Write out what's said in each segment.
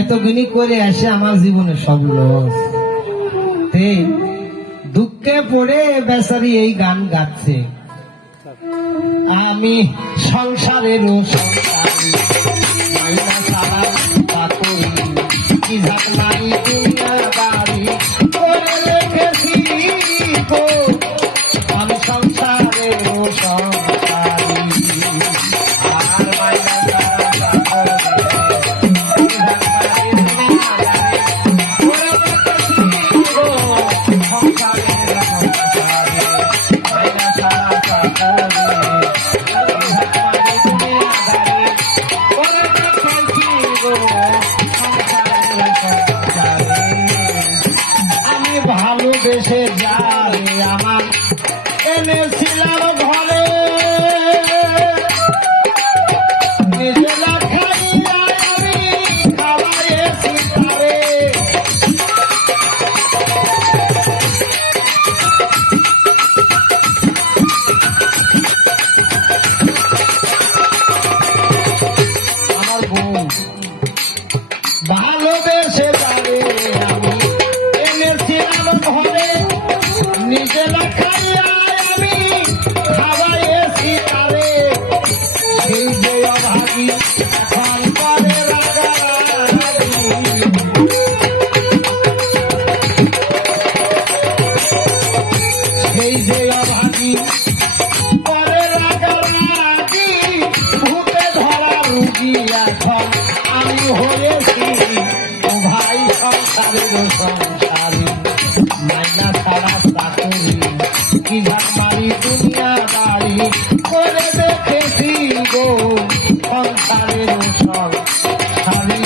এতদিনই করে আসে আমার জীবনে সব লস। দুঃখে পড়ে বেচারি এই গান গাচ্ছে, আমি সংসারেরও সংসারী মাইনা সারা চাকরি কি ঝাঁক নাই দুনিয়া বাড়ি করে রেখেছি গো, আমি সংসারেরও সংসারী আর মাইনা সারা ভালোবেসে যায় আমার এনেছিলাম ঘরে, নিজে না খাইয়া আমি খাওয়াইছি তারে, আমার বউ ভালোবেসে যাবে আমি এনেছিলাম ঘরে, নিজে না খাইয়া আমি খাওয়াইছি তারে, সেই যে অভাগী এখন করে রাগারাগি, সেই যে অভাগী করে রাগারাগি, ভূতে ধরা রুগী এখন আমি হয়েছি ও ভাই সংসারের সংসারী মাইনা ছাড়া চাকরি কি ঝাঁক মারি দুনিয়া বাড়ি করে দেখেছি গো, সংসারের সংসারী।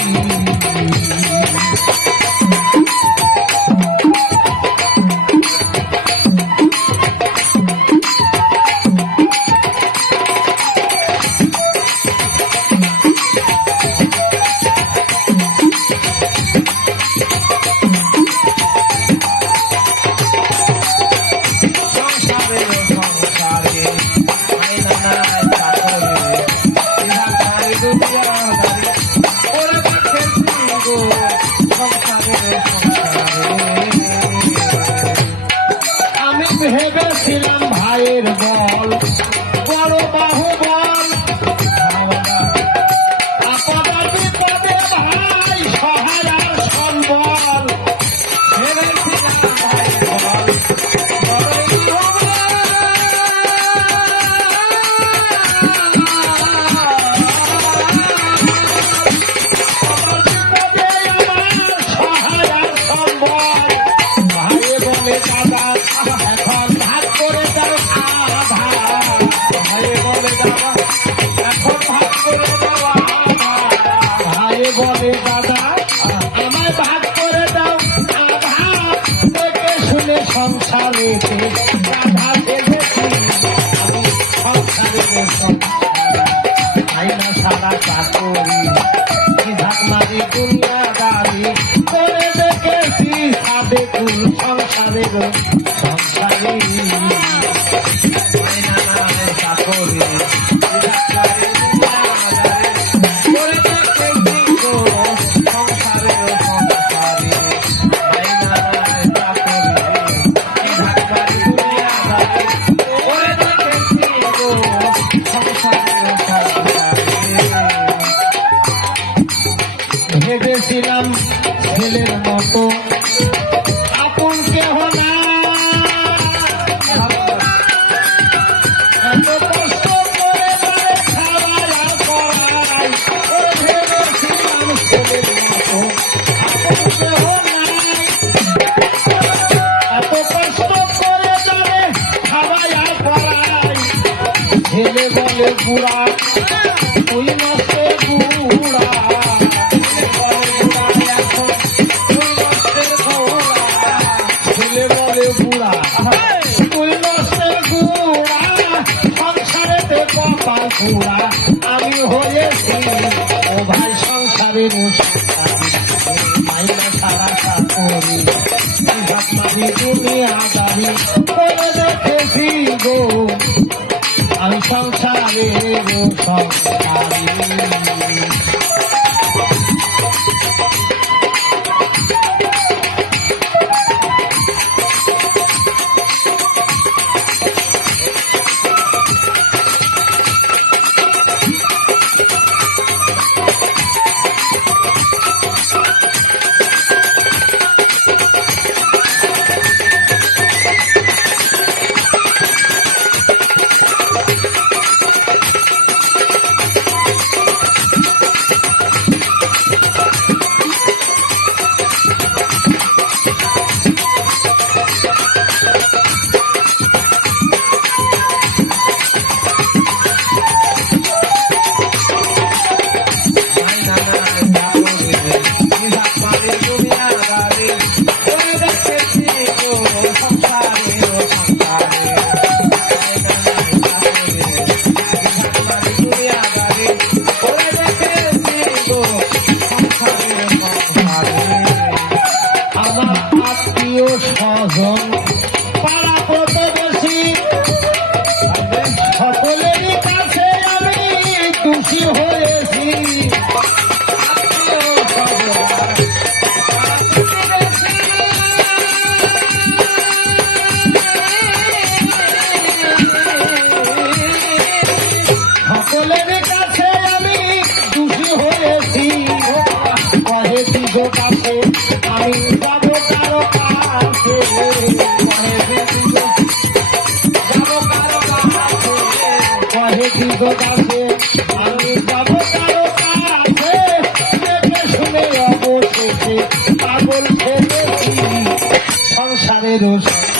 আমি ভেবেছিলাম ভাইয়ের বল বড় বাহু বল, আপদে বিপদে ভাই সহায় আর সম্বল, ভেবেছিলাম ভাইয়ের বল বড় বাহু বলে দাদা আমায় ভাগ করে দাও আধা, দেখে শুনে সংসারেতে রাধা বেঁধেছি আমি সংসারের সংসারী আইনা সারা চাকরি কি ঝাঁক মারি দুনিয়া দাঁড়ি করে দেখেছি সাদে কুল সংসারের সংসারী আইনা নামে চাকরি ভেবেছিলাম ছেলের মতো আপন কেহ না, এত কষ্ট করে খাওয়ার করাই, ভেবেছিলাম ছেলের মতো আপন কেহ নাই, এত কষ্ট করে যাবে খাওয়ার করাই, ছেলে বলে বুড়া ওই মাসে বুড়া, আমি হয়েছি ও ভাই সংসারের মাইনা সারা চাকরি মাঝি দুনিয়া দাঁড়ি করে দেখেছি গো, আমি সংসারের সংসারী। রোশন